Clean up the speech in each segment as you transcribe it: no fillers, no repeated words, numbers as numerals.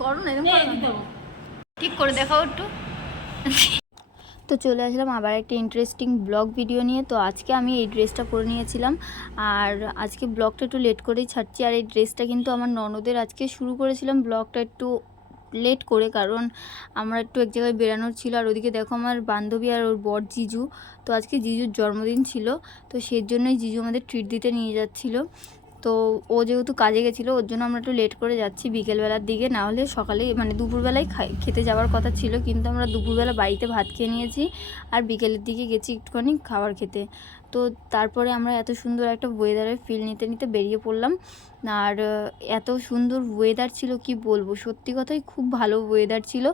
করো না, ঠিক করে দেখাও একটু। তো চলে আসলাম আবার একটা ইন্টারেস্টিং ব্লগ ভিডিও নিয়ে। তো আজকে আমি এই ড্রেসটা পরে নিয়েছিলাম, আর আজকে ব্লগটা একটু লেট করেই ছাড়ছি। আর এই ড্রেসটা কিন্তু আমার ননদের, আজকে শুরু করেছিলাম ব্লগটা একটু লেট করে, কারণ আমরা একটু এক জায়গায় বেরানোর ছিল। আর ওদিকে দেখো আমার বান্ধবী আর ওর বর জিজু, তো আজকে জিজুর জন্মদিন ছিল, তো সেই জন্যই জিজু আমাদের ট্রিট দিতে নিয়ে যাচ্ছিলো। তো ও যেহেতু কাজে গেছিলো, ওর জন্য আমরা একটু লেট করে যাচ্ছি বিকেলবেলার দিকে, না হলে সকালে মানে দুপুরবেলায় খেতে যাওয়ার কথা ছিল, কিন্তু আমরা দুপুরবেলা বাড়িতে ভাত খেয়ে নিয়েছি আর বিকেলের দিকে গেছি একটুখানি খাবার খেতে। তো তারপরে আমরা এত সুন্দর একটা ওয়েদারের ফিল নিতে নিতে বেরিয়ে পড়লাম। আর এত সুন্দর ওয়েদার ছিল কি বলবো, সত্যি কথাই খুব ভালো ওয়েদার ছিল।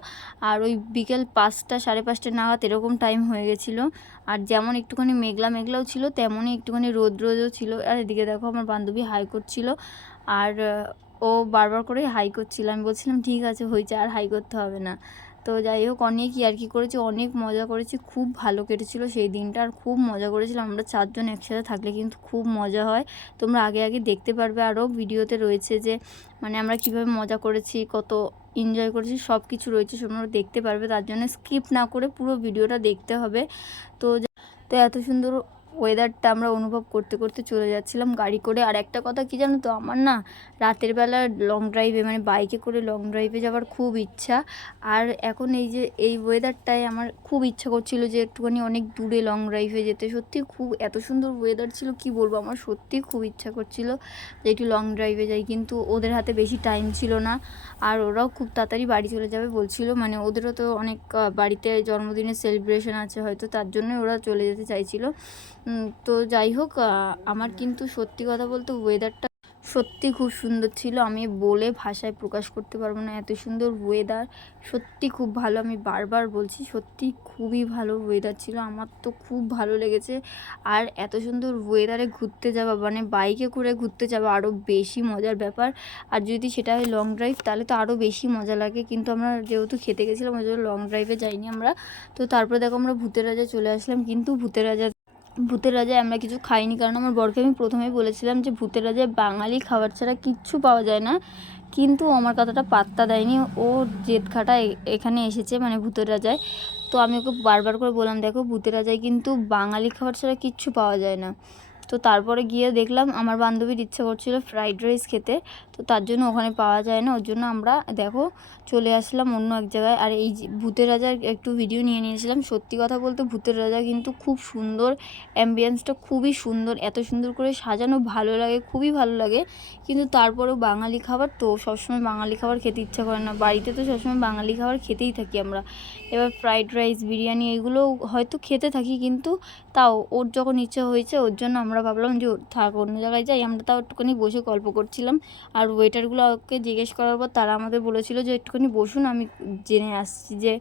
আর ওই বিকেল 5টা 5:30 নাগাদ এরকম টাইম হয়ে গেছিলো। আর যেমন একটুখানি মেঘলা মেঘলাও ছিল, তেমনই একটুখানি রোদ রোদও ছিল। আর এদিকে দেখো আমার বান্ধবী হাই করছিল, আর ও বারবার করে হাই করছিল। আমি বলছিলাম ঠিক আছে হয়েছে, আর হাই করতে হবে না। তো যাই হোক, অনেক ইয়ার্কি করেছি, অনেক মজা করেছি, খুব ভালো কেটেছিল সেই দিনটা। আর খুব মজা করেছিলাম, আমরা 4জন একসাথে থাকলে কিন্তু খুব মজা হয়। তোমরা আগে আগে দেখতে পারবে, আরও ভিডিওতে রয়েছে যে মানে আমরা কীভাবে মজা করেছি, কত এনজয় করেছি, সব কিছু রয়েছে, তোমরা দেখতে পারবে। তার জন্য স্কিপ না করে পুরো ভিডিওটা দেখতে হবে। তো এত সুন্দর ওয়েদারটা আমরা অনুভব করতে করতে চলে যাচ্ছিলাম গাড়ি করে। আর একটা কথা কি জানো তো, আমার না রাতের বেলা লং ড্রাইভে মানে বাইকে করে লং ড্রাইভে যাওয়ার খুব ইচ্ছা। আর এখন এই যে এই ওয়েদারটায় আমার খুব ইচ্ছা করছিল যে একটুখানি অনেক দূরে লং ড্রাইভে যেতে। সত্যি খুব এত সুন্দর ওয়েদার ছিল কি বলবো, আমার সত্যি খুব ইচ্ছা করছিল যে একটু লং ড্রাইভে যাই, কিন্তু ওদের হাতে বেশি টাইম ছিল না। আর ওরাও খুব তাড়াতাড়ি বাড়ি চলে যাবে বলছিল, মানে ওদেরও তো অনেক বাড়িতে জন্মদিনের সেলিব্রেশন আছে হয়তো, তার জন্য ওরা চলে যেতে চাইছিল। তো যাই হোক, আমার কিন্তু সত্যি কথা বলতে ওয়েদারটা সত্যি খুব সুন্দর ছিল, আমি বলে ভাষায় প্রকাশ করতে পারবো না, এত সুন্দর ওয়েদার। সত্যি খুব ভালো, আমি বারবার বলছি সত্যি খুবই ভালো ওয়েদার ছিল, আমার তো খুব ভালো লেগেছে। আর এত সুন্দর ওয়েদারে ঘুরতে যাওয়া মানে বাইকে করে ঘুরতে যাওয়া আরও বেশি মজার ব্যাপার। আর যদি সেটা হয় লং ড্রাইভ তাহলে তো আরও বেশি মজা লাগে, কিন্তু আমরা যেহেতু খেতে গেছিলাম ওই জন্য লং ড্রাইভে যাইনি আমরা। তো তারপরে দেখো আমরা ভূতের রাজা চলে আসলাম, কিন্তু ভূতের রাজায় আমরা কিছু খাইনি, কারণ আমার বরকে আমি প্রথমেই বলেছিলাম যে ভূতের রাজায় বাঙালি খাবার ছাড়া কিচ্ছু পাওয়া যায় না, কিন্তু আমার কথাটা পাত্তা দেয়নি। ও জেদ খাটা এখানে এসেছে মানে ভূতের রাজায়। তো আমি ওকে বারবার করে বললাম দেখো ভূতের রাজায় কিন্তু বাঙালি খাবার ছাড়া কিচ্ছু পাওয়া যায় না। তো তারপরে গিয়ে দেখলাম আমার বান্ধবীর ইচ্ছা করছিল ফ্রাইড রাইস খেতে, তো তার জন্য ওখানে পাওয়া যায় না, ওর জন্য আমরা দেখো চলে আসলাম অন্য এক জায়গায়। আর এই ভূতের রাজার একটু ভিডিও নিয়ে নিয়েছিলাম। সত্যি কথা বলতে ভূতের রাজা কিন্তু খুব সুন্দর, অ্যাম্বিয়েন্সটা খুবই সুন্দর, এত সুন্দর করে সাজানো, ভালো লাগে, খুবই ভালো লাগে। কিন্তু তারপরেও বাঙালি খাবার তো সবসময় বাঙালি খাবার খেতে ইচ্ছা করে না, বাড়িতে তো সবসময় বাঙালি খাবার খেতেই থাকি আমরা। এবার ফ্রাইড রাইস, বিরিয়ানি এগুলো হয়তো খেতে থাকি, কিন্তু তাও ওর যখন ইচ্ছা হয়েছে ওর জন্য আমরা ভাবলাম যে থাক অন্য জায়গায় যাই। আমরা তাও একটুখানি বসে গল্প করছিলাম, আর ওয়েটারগুলো ওকে জিজ্ঞেস করার পর তারা আমাদের বলেছিল যে একটুখানি বসুন, আমি জেনে আসছি যে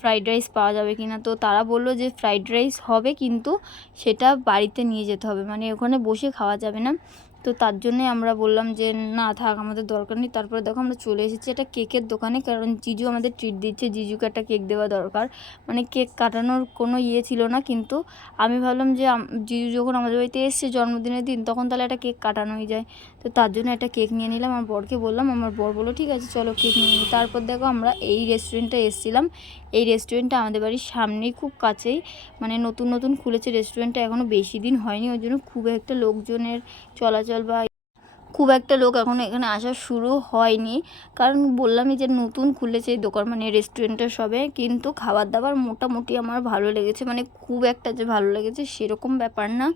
ফ্রাইড রাইস পাওয়া যাবে কি না। তো তারা বললো যে ফ্রাইড রাইস হবে, কিন্তু সেটা বাড়িতে নিয়ে যেতে হবে, মানে ওখানে বসে খাওয়া যাবে না। তো তার জন্যে আমরা বললাম যে না থাক আমাদের দরকার নেই। তারপরে দেখো আমরা চলে এসেছি একটা কেকের দোকানে, কারণ জিজু আমাদের ট্রিট দিচ্ছে, জিজুকে একটা কেক দেওয়া দরকার, মানে কেক কাটানোর কোনো ইয়ে ছিল না। কিন্তু আমি ভাবলাম যে জিজু যখন আমাদের বাড়িতে এসছে জন্মদিনের দিন, তখন তাহলে একটা কেক কাটানোই যায়। তো তার জন্য একটা কেক নিয়ে নিলাম, আমার বরকে বললাম, আমার বর বললো ঠিক আছে চলো কেক নিয়ে নিই। তারপর দেখো আমরা এই রেস্টুরেন্টে এসেছিলাম, এই রেস্টুরেন্টটা আমাদের বাড়ির সামনেই, খুব কাছেই, মানে নতুন নতুন খুলেছে রেস্টুরেন্টটা, এখনও বেশি দিন হয়নি, ওই জন্য খুব একটা লোকজনের চলাচল বা খুব একটা লোক এখনও এখানে আসা শুরু হয়নি, কারণ বললামই যে নতুন খুলেছে এই দোকান মানে রেস্টুরেন্টের সবে। কিন্তু খাবার দাবার মোটামুটি আমার ভালো লেগেছে, মানে খুব একটা যে ভালো লেগেছে সেরকম ব্যাপার না।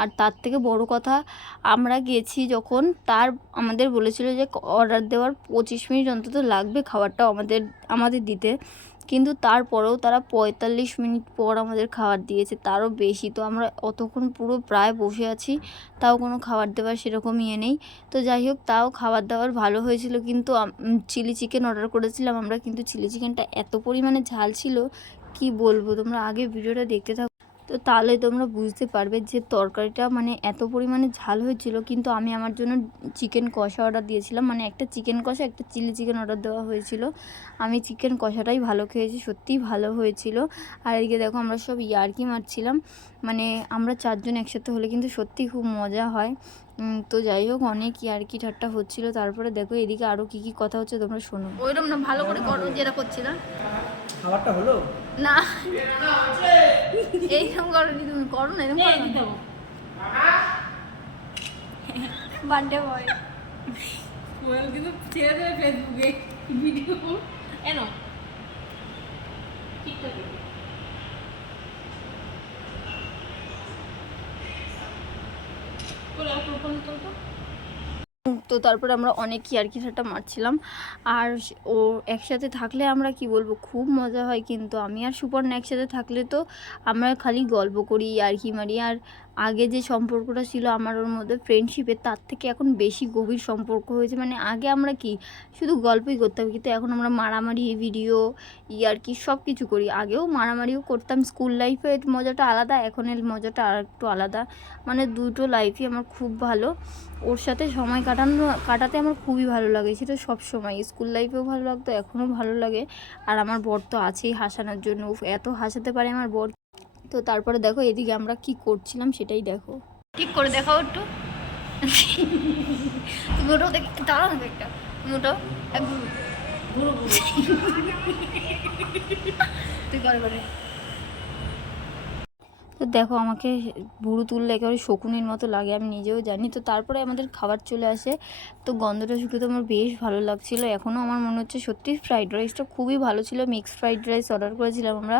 আর তার থেকে বড় কথা, আমরা গেছি যখন আমাদের বলেছিল যে অর্ডার দেওয়ার 25 মিনিট অন্তত লাগবে খাবারটাও আমাদের দিতে, কিন্তু তারপরেও তারা 45 মিনিট পর আমাদের খাবার দিয়েছে, তারও বেশি। তো আমরা অতক্ষণ পুরো প্রায় বসে আছি, তাও কোনো খাবার দাবার সেরকম ইয়ে নেই। তো যাই হোক, তাও খাবার দাবার ভালো হয়েছিল। কিন্তু চিলি চিকেন অর্ডার করেছিলাম আমরা, কিন্তু চিলি চিকেনটা এত পরিমাণে ঝাল ছিল কি বলবো, তোমরা আগে ভিডিওটা দেখতে থাকো। তো তাহলে তোমরা বুঝতে পারবে যে তরকারিটা মানে এত পরিমাণে ঝাল হয়েছিল। কিন্তু আমি আমার জন্য চিকেন কষা অর্ডার দিয়েছিলাম, মানে একটা চিকেন কষা একটা চিলি চিকেন অর্ডার দেওয়া হয়েছিল। আমি চিকেন কষাটাই ভালো খেয়েছি, সত্যিই ভালো হয়েছিল। আর এদিকে দেখো আমরা সব ইয়ার্কি মারছিলাম, মানে আমরা 4 জন একসাথে হলে কিন্তু সত্যিই খুব মজা হয়। তো যাই হোক, অনেক ইয়ার্কি ঠাট্টা হচ্ছিল। তারপরে দেখো এদিকে আরও কী কী কথা হচ্ছে তোমরা শোনো। ওইরকম না, ভালো করে করো যেটা করছি না। খাবারটা হলো না এইরকম করো নি, তুমি করো না এরকম বার্থডে বয় ওয়েল কিন্তু ছেড়ে দেবে ফেসবুকে ভিডিও এন টিকটকে করে প্রোফাইল তো। তো তারপরে আমরা অনেক ইয়ার্কি ঠাট্টা মারছিলাম। আর ও একসাথে থাকলে আমরা কি বলবো, খুব মজা হয়। কিন্তু আমি আর সুপর্ণা একসাথে থাকলে তো আমরা খালি গল্প করি, ইয়ার্কি মারি। আর আগে যে সম্পর্কটা ছিল আমার ওর মধ্যে ফ্রেন্ডশিপের, তার থেকে এখন বেশি গভীর সম্পর্ক হয়েছে। মানে আগে আমরা কি শুধু গল্পই করতাম, কিন্তু এখন আমরা মারামারি, ভিডিও, ইয়ার্কি সব কিছু করি। আগেও মারামারিও করতাম, স্কুল লাইফের মজাটা আলাদা, এখনের মজাটা আর একটু আলাদা। মানে দুটো লাইফই আমার খুব ভালো। ওর সাথে সময় কাটাতে আমার খুবই ভালো লাগে, সেটা সব সময়। স্কুল লাইফেও ভালো লাগতো, এখনও ভালো লাগে। আর আমার বর তো আছেই হাসানোর জন্য, এত হাসাতে পারে আমার বর। তো তারপরে দেখো এদিকে আমরা কি করছিলাম সেটাই দেখো, ঠিক করে দেখাও একটু। তুমি ওটাও দেখ, দাঁড়াও না একটা, তুমি ওটাও একদম তুই করে। তো দেখো আমাকে ভুরু তুললে একেবারে শকুনির মতো লাগে, আমি নিজেও জানি। তো তারপরে আমাদের খাবার চলে আসে, তো গন্ধটা শুকে তো আমার বেশ ভালো লাগছিলো। এখনও আমার মনে হচ্ছে সত্যি ফ্রাইড রাইসটা খুবই ভালো ছিল। মিক্সড ফ্রাইড রাইস অর্ডার করেছিলাম আমরা,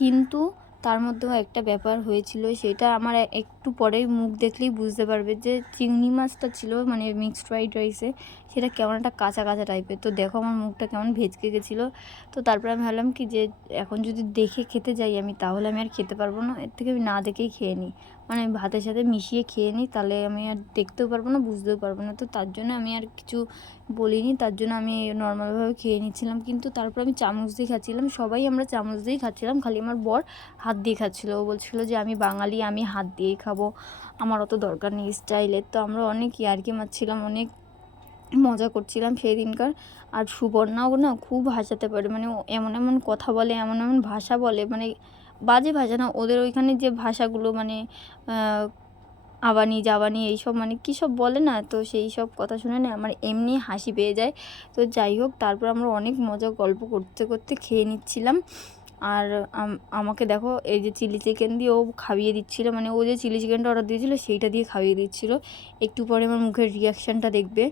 কিন্তু তার মধ্যেও একটা ব্যাপার হয়েছিল, সেটা আমার একটু পরেই মুখ দেখলেই বুঝতে পারবে। যে চিংড়ি মাছটা ছিল মানে মিক্সড ফ্রাইড রাইসে, সেটা কেমন একটা কাঁচা কাঁচা টাইপের। তো দেখো আমার মুখটা কেমন ভেজকে গেছিলো। তো তারপরে আমি ভাবলাম কি যে এখন যদি দেখে খেতে যাই আমি, তাহলে আমি আর খেতে পারবো না। এর থেকে আমি না দেখেই খেয়ে নিই, মানে আমি ভাতের সাথে মিশিয়ে খেয়ে নিই, তাহলে আমি আর দেখতেও পারবো না, বুঝতেও পারবো না। তো তার জন্য আমি আর কিছু বলিনি, তার জন্য আমি নর্মালভাবে খেয়ে নিচ্ছিলাম। কিন্তু তারপর আমি চামচ দিয়ে খাচ্ছিলাম, সবাই আমরা চামচ দিয়েই খাচ্ছিলাম, খালি আমার বর হাত দিয়ে খাচ্ছিলো। ও বলছিলো যে আমি বাঙালি, আমি হাত দিয়েই খাবো, আমার অত দরকার নেই স্টাইলের। তো আমরা অনেক ইয়ার্কি মারছিলাম, অনেক মজা করছিলাম সেই দিনকার। আর সুবর্ণাও না খুব হাসাতে পারে, মানে ও এমন এমন কথা বলে, এমন এমন ভাষা বলে, মানে বাজে ভাষা না, ওদের ওইখানে যে ভাষাগুলো মানে আবানি জাবানি এইসব মানে কী সব বলে না, তো সেই সব কথা শুনে না আমার এমনি হাসি পেয়ে যায়। তো যাই হোক, তারপর আমরা অনেক মজা গল্প করতে করতে খেয়ে নিচ্ছিলাম। আর আমাকে দেখো এই যে চিলি চিকেন দিয়ে ও খাইয়ে দিচ্ছিলো, মানে ও যে চিলি চিকেনটা অর্ডার দিয়েছিলো সেইটা দিয়ে খাইয়ে দিচ্ছিলো। একটু পরে আমার মুখের রিয়াকশানটা দেখবে।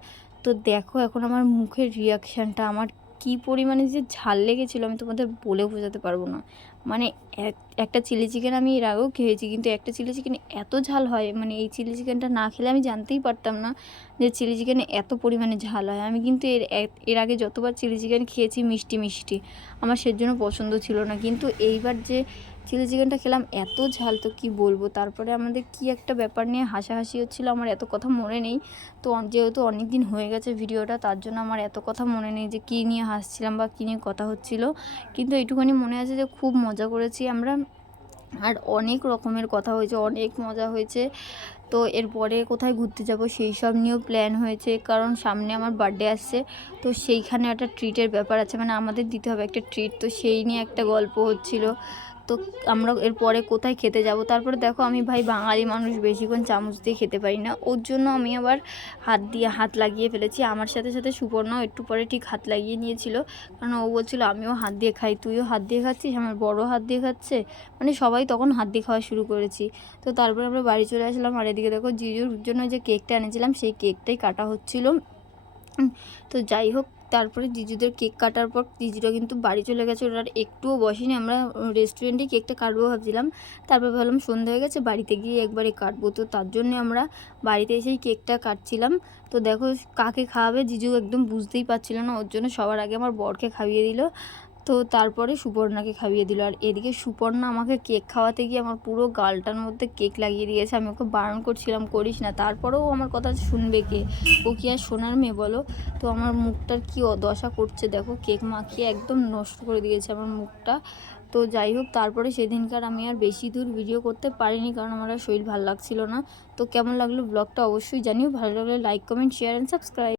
তো দেখো এখন আমার মুখের রিয়াকশানটা, আমার কী পরিমাণে যে ঝাল লেগেছিলো আমি তোমাদের বলে বোঝাতে পারবো না। মানে একটা চিলি চিকেন আমি এর আগেও খেয়েছি, কিন্তু একটা চিলি চিকেন এত ঝাল হয়, মানে এই চিলি চিকেনটা না খেলে আমি জানতেই পারতাম না যে চিলি চিকেনে এত পরিমাণে ঝাল হয়। আমি কিন্তু এর আগে যতবার চিলি চিকেন খেয়েছি মিষ্টি মিষ্টি, আমার সেজন্য পছন্দ ছিল না। কিন্তু এইবার যে চিলি চিকেনটা খেলাম এত ঝাল, তো কী বলবো। তারপরে আমাদের কি একটা ব্যাপার নিয়ে হাসাহাসি হচ্ছিলো, আমার এত কথা মনে নেই। তো যেহেতু অনেক দিন হয়ে গেছে ভিডিওটা, তার জন্য আমার এত কথা মনে নেই যে কী নিয়ে হাসছিলাম বা কী নিয়ে কথা হচ্ছিলো। কিন্তু এইটুখানি মনে আছে যে খুব মজা করেছি আমরা, আর অনেক রকমের কথা হয়েছে, অনেক মজা হয়েছে। তো এরপরে কোথায় ঘুরতে যাব সেই সব নিয়েও প্ল্যান হয়েছে, কারণ সামনে আমার বার্থডে আসছে। তো সেইখানে একটা ট্রিটের ব্যাপার আছে, মানে আমাদের দিতে হবে একটা ট্রিট, তো সেই নিয়ে একটা গল্প হচ্ছিল। তো আমরা এরপরে কোথায় খেতে যাব। তারপরে দেখো আমি ভাই বাঙালি মানুষ, বেশিক্ষণ চামচ দিয়ে খেতে পারি না, ওর জন্য আমি আবার হাত লাগিয়ে ফেলেছি। আমার সাথে সাথে সুপর্ণাও একটু পরে ঠিক হাত লাগিয়ে নিয়েছিল, কারণ ও বলছিল আমিও হাত দিয়ে খাই, তুইও হাত দিয়ে খাচ্ছিস, আমার বড় হাত দিয়ে খাচ্ছে, মানে সবাই তখন হাত দিয়ে খাওয়া শুরু করেছি। তো তারপরে আমরা বাড়ি চলে আসলাম। আর এদিকে দেখো জিজুর জন্য যে কেকটা এনেছিলাম সেই কেকটাই কাটা হচ্ছিল। তো যাই হোক, তারপরে জিজুদের কেক কাটার পর জিজুরা কিন্তু বাড়ি চলে গেছে, ওরা আর একটুও বসেনি। আমরা রেস্টুরেন্টে কেকটা কাটবো ভাবছিলাম, তারপর ভাবলাম সন্ধ্যা হয়ে গেছে, বাড়িতে গিয়ে একবারে কাটবো। তো তার জন্য আমরা বাড়িতে এসেই কেকটা কাটছিলাম। তো দেখো কাকে খাওয়াবে জিজু একদম বুঝতেই পারছিল না, ওর জন্য সবার আগে আমার বরকে খাইয়ে দিল। তো তারপরে সুপর্ণাকে খাইয়ে দিল। আর এদিকে সুপর্ণা আমাকে কেক খাওয়াতে গিয়ে আমার পুরো গালটার মধ্যে কেক লাগিয়ে দিয়েছে। আমি ওকে বারণ করছিলাম করিস না, তারপরেও আমার কথা শুনবে কে? ও কি আর শোনার মেয়ে বলো? তো আমার মুখটার কি দশা করছে দেখো, কেক মাখিয়ে একদম নষ্ট করে দিয়েছে আমার মুখটা। তো যাই হোক, তারপরে সেদিনকার আমি আর বেশি দূর ভিডিও করতে পারিনি, কারণ আমার আর শরীর ভালো লাগছিল না। তো কেমন লাগলো ব্লগটা অবশ্যই জানিও, ভালো লাগলে like comment share and subscribe.